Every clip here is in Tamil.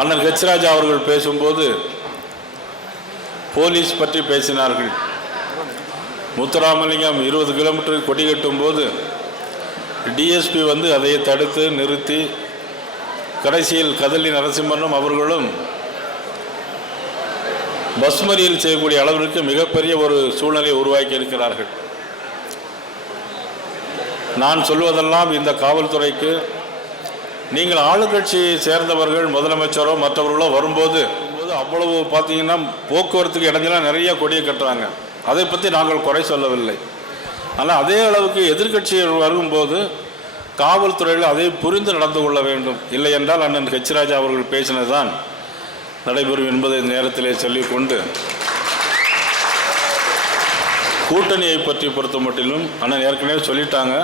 அண்ணன் ஹெச்ராஜா அவர்கள் பேசும்போது போலீஸ் பற்றி பேசினார்கள். முத்துராமலிங்கம் 20 கிலோமீட்டருக்கு கொடி கட்டும் போது டிஎஸ்பி வந்து அதை தடுத்து நிறுத்தி கடைசியில் கதலி நரசிம்மனும் அவர்களும் பஸ் மறியல் செய்யக்கூடிய அளவிற்கு மிகப்பெரிய ஒரு சூழ்நிலையை உருவாக்கி இருக்கிறார்கள். நான் சொல்வதெல்லாம் இந்த காவல்துறைக்கு, நீங்கள் ஆளுங்கட்சியை சேர்ந்தவர்கள் முதலமைச்சரோ மற்றவர்களோ வரும்போது அவ்வளவு பார்த்தீங்கன்னா போக்குவரத்துக்கு இடைஞ்சலாம் நிறைய கொடியை கட்டுறாங்க. அதை பற்றி நாங்கள் குறை சொல்லவில்லை. ஆனால் அதே அளவுக்கு எதிர்கட்சிகள் வரும்போது காவல்துறையில் அதை புரிந்து நடந்து கொள்ள வேண்டும். இல்லை என்றால் அண்ணன் ஹெச்ராஜா அவர்கள் பேசினதுதான் நடைபெறும் என்பதை நேரத்திலே சொல்லிக்கொண்டு, கூட்டணியை பற்றி பொறுத்த மட்டிலும் அண்ணன் ஏற்கனவே சொல்லிட்டாங்க.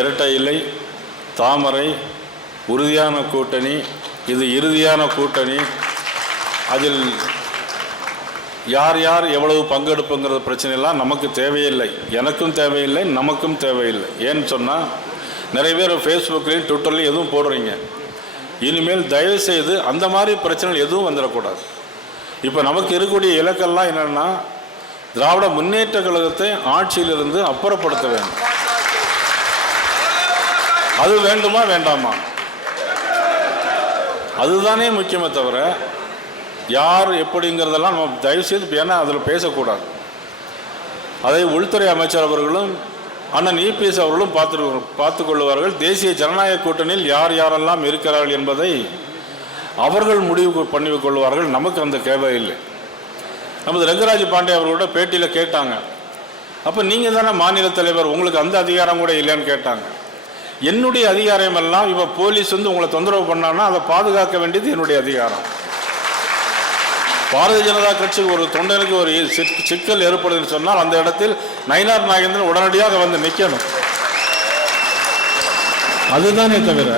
இரட்டை இலை, தாமரை, உறுதியான கூட்டணி, இது இறுதியான கூட்டணி. அதில் யார் யார் எவ்வளவு பங்கெடுப்புங்கிற பிரச்சனையெல்லாம் நமக்கு தேவையில்லை, எனக்கும் தேவையில்லை, நமக்கும் தேவையில்லை. ஏன்னு சொன்னால் நிறைய பேர் ஃபேஸ்புக்லேயும் ட்விட்டர்லேயும் எதுவும் போடுறீங்க. இனிமேல் தயவுசெய்து அந்த மாதிரி பிரச்சனைகள் எதுவும் வந்துடக்கூடாது. இப்போ நமக்கு இருக்கக்கூடிய இலக்கெல்லாம் என்னென்னா, திராவிட முன்னேற்ற கழகத்தை ஆட்சியிலிருந்து அப்புறப்படுத்த வேண்டும். அது வேண்டுமா வேண்டாமா, அதுதானே முக்கியமே தவிர யார் எப்படிங்கிறதெல்லாம் நம்ம தயவுசெய்து ஏன்னா அதில் பேசக்கூடாது. அதை உள்துறை அமைச்சர் அவர்களும் அண்ணன் இபிஎஸ் அவர்களும் பார்த்து கொள்வார்கள். தேசிய ஜனநாயக கூட்டணியில் யார் யாரெல்லாம் இருக்கிறார்கள் என்பதை அவர்கள் முடிவு பண்ணி கொள்வார்கள். நமக்கு அந்த தேவையில்லை. நமது ரங்கராஜ் பாண்டே அவர்களோட பேட்டியில் கேட்டாங்க, அப்போ நீங்கள் தானே மாநில தலைவர், உங்களுக்கு அந்த அதிகாரம் கூட இல்லைன்னு கேட்டாங்க. என்னுடைய அதிகாரம் எல்லாம் இப்போ போலீஸ் வந்து உங்களை தொந்தரவு பண்ணான்னா அதை பாதுகாக்க வேண்டியது என்னுடைய அதிகாரம். பாரதிய ஜனதா கட்சிக்கு ஒரு தொண்டனுக்கு ஒரு சிக்கல் ஏற்படுதுன்னு சொன்னால் அந்த இடத்தில் நயினார் நாகேந்திரன் உடனடியாக வந்து நிற்கணும். அதுதானே தவிர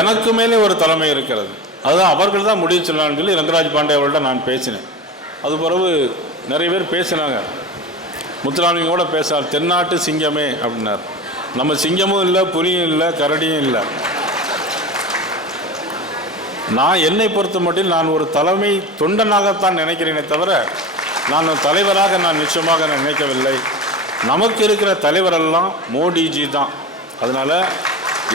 எனக்கு மேலே ஒரு தலைமை இருக்கிறது, அதுதான் அவர்கள் தான் முடிவு சொல்லலாம்னு சொல்லி ரங்கராஜ் பாண்டே அவர்கள்ட்ட நான் பேசினேன். அது பிறகு நிறைய பேர் பேசினாங்க. முத்துராமலிங்கம் கூட பேசினார், தென்னாட்டு சிங்கமே அப்படின்னார். நம்ம சிங்கமும் இல்லை, புலியும் இல்லை, கரடியும் இல்லை. நான் என்னை பொறுத்த மட்டும் நான் ஒரு தலைமை தொண்டனாகத்தான் நினைக்கிறேனே தவிர நான் தலைவராக நான் நிச்சயமாக நினைக்கவில்லை. நமக்கு இருக்கிற தலைவரெல்லாம் மோடிஜி தான். அதனால்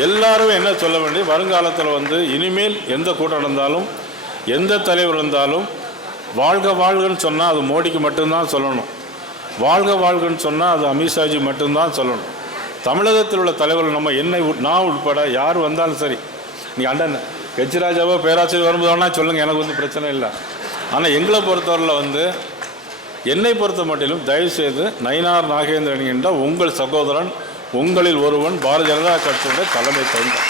எல்லாரும் என்ன சொல்ல வேண்டிய, வருங்காலத்தில் வந்து இனிமேல் எந்த கூட்டம் நடந்தாலும் எந்த தலைவர் இருந்தாலும் வாழ்க வாழ்கன்னு சொன்னால் அது மோடிக்கு மட்டும்தான் சொல்லணும். வாழ்க வாழ்கன்னு சொன்னால் அது அமித்ஷாஜி மட்டும்தான் சொல்லணும். தமிழகத்தில் உள்ள தலைவர்கள் நம்ம நான் உட்பட யார் வந்தாலும் சரி, நீ அண்ணன் ஹெச்ராஜாவோ பேராசிரியர் வரும்போது வேணா சொல்லுங்கள், எனக்கு வந்து பிரச்சனை இல்லை. ஆனால் எங்களை பொறுத்தவரையில் வந்து என்னை பொறுத்த மட்டிலும் தயவுசெய்து நயினார் நாகேந்திரன் என்ற உங்கள் சகோதரன், உங்களில் ஒருவன் பாரதிய ஜனதா கட்சியுடைய தலைமை தொண்டர்.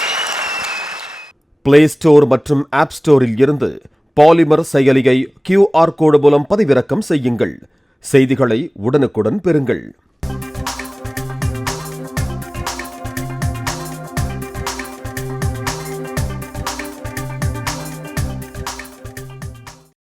பிளே ஸ்டோர் மற்றும் ஆப் ஸ்டோரில் இருந்து பாலிமர் செயலியை QR கோடு மூலம் பதிவிறக்கம் செய்யுங்கள். செய்திகளை உடனுக்குடன் பெறுங்கள்.